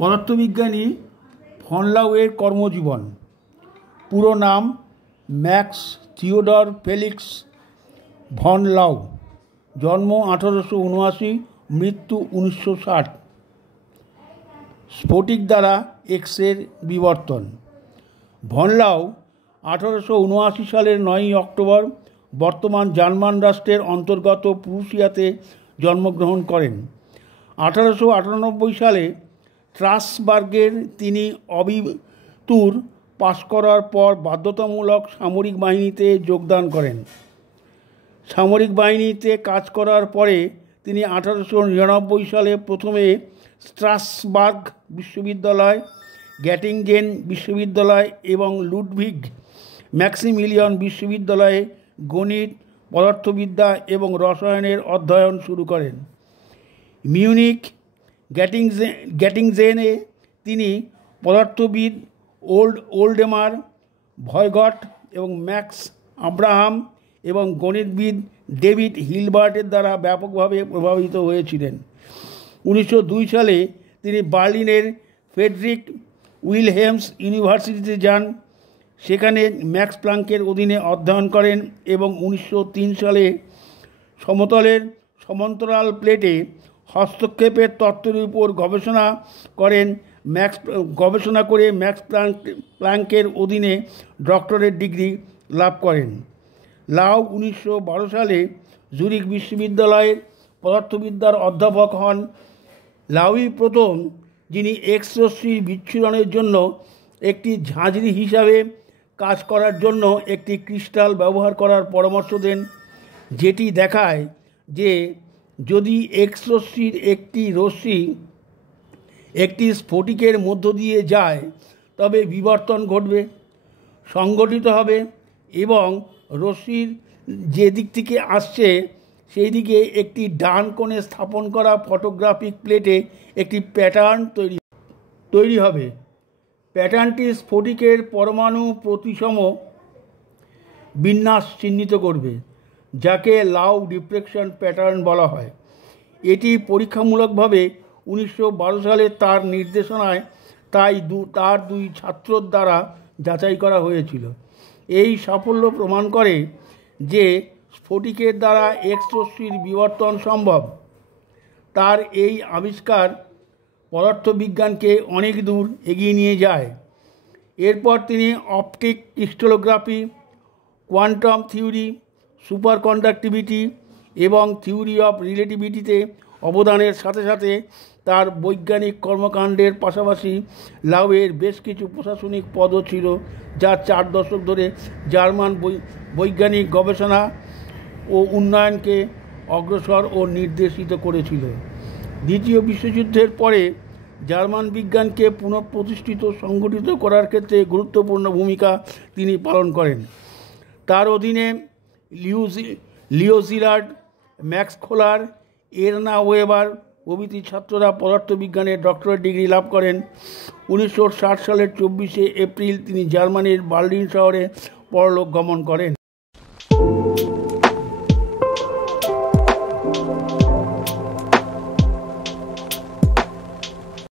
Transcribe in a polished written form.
পদার্থবিজ্ঞানী ফন লাউয়ের কর্মজীবন। পুরো নাম ম্যাক্স থিওডর ফেলিক্স ভন লাউ। জন্ম 1879, মৃত্যু 1960। স্ফটিক দ্বারা এক্সের বিবর্তন। ভন লাউ 1879 সালের 9 অক্টোবর বর্তমান জার্মান রাষ্ট্রের অন্তর্গত প্রুশিয়াতে জন্মগ্রহণ করেন। 1898 সালে স্ট্রাসবার্গের তিনি অবিতুর পাশ করার পর বাধ্যতামূলক সামরিক বাহিনীতে যোগদান করেন। সামরিক বাহিনীতে কাজ করার পরে তিনি 1899 সালে প্রথমে স্ট্রাসবার্গ বিশ্ববিদ্যালয়, গ্যাটিংজেন বিশ্ববিদ্যালয় এবং লুডভিগ ম্যাক্সিমিলিয়ান বিশ্ববিদ্যালয়ে গণিত, পদার্থবিদ্যা এবং রসায়নের অধ্যয়ন শুরু করেন। মিউনিখ গ্যাটিংজেনে তিনি পদার্থবিদ ওল্ডেমার ভয়গট এবং ম্যাক্স আব্রাহাম এবং গণিতবিদ ডেভিড হিলবার্টের দ্বারা ব্যাপকভাবে প্রভাবিত হয়েছিলেন। 1902 সালে তিনি বার্লিনের ফ্রেডরিক উইলহেমস ইউনিভার্সিটিতে যান। সেখানে ম্যাক্স প্লাঙ্কের অধীনে অধ্যয়ন করেন এবং 1903 সালে সমতলের সমান্তরাল প্লেটে হস্তক্ষেপের তত্ত্বের উপর গবেষণা করে ম্যাক্স প্লাঙ্কের অধীনে ডক্টরেট ডিগ্রি লাভ করেন। লাউ 1912 সালে জুরিখ বিশ্ববিদ্যালয়ের পদার্থবিদ্যার অধ্যাপক হন। লাউই প্রথম যিনি এক্স রশ্মির বিচ্ছুরণের জন্য একটি ঝাঁঝরি হিসাবে কাজ করার জন্য একটি ক্রিস্টাল ব্যবহার করার পরামর্শ দেন, যেটি দেখায় যে যদি এক্স রশ্মির একটি রশ্মি একটি স্ফটিকের মধ্য দিয়ে যায় তবে বিবর্তন ঘটবে, সংঘটিত হবে এবং রশ্মির যে দিক থেকে আসছে সেই দিকে একটি ডান কোণে স্থাপন করা ফটোগ্রাফিক প্লেটে একটি প্যাটার্ন তৈরি হবে। প্যাটার্নটি স্ফটিকের পরমাণু প্রতিসম বিন্যাস চিহ্নিত করবে, যাকে লাউ ডিফ্রেকশন প্যাটার্ন বলা হয়। এটি পরীক্ষামূলকভাবে 1912 সালে তার নির্দেশনায় তার দুই ছাত্রর দ্বারা যাচাই করা হয়েছিল। এই সাফল্য প্রমাণ করে যে স্ফটিকের দ্বারা এক্স রশ্মির বিবর্তন সম্ভব। তার এই আবিষ্কার পদার্থবিজ্ঞানকে অনেক দূর এগিয়ে নিয়ে যায়। এরপর তিনি optic crystallography, quantum theory, super conductivity এবং থিওরি অফ রিলেটিভিটিতে অবদানের সাথে সাথে তার বৈজ্ঞানিক কর্মকাণ্ডের পাশাপাশি লাউয়ের বেশ কিছু প্রশাসনিক পদও ছিল, যা 4 দশক ধরে জার্মান বৈজ্ঞানিক গবেষণা ও উন্নয়নকে অগ্রসর ও নির্দেশিত করেছিল। দ্বিতীয় বিশ্বযুদ্ধের পরে জার্মান বিজ্ঞানকে পুনঃপ্রতিষ্ঠিত সংগঠিত করার ক্ষেত্রে গুরুত্বপূর্ণ ভূমিকা তিনি পালন করেন। তার অধীনে লিও জিলার্ড, ম্যাক্স খোলার, এরনা ওয়েবার প্রভৃতি ছাত্ররা পদার্থবিজ্ঞানের ডক্টরেট ডিগ্রি লাভ করেন। 1960 সালের 24শে এপ্রিল তিনি জার্মানির বার্লিন শহরে পরলোক গমন করেন।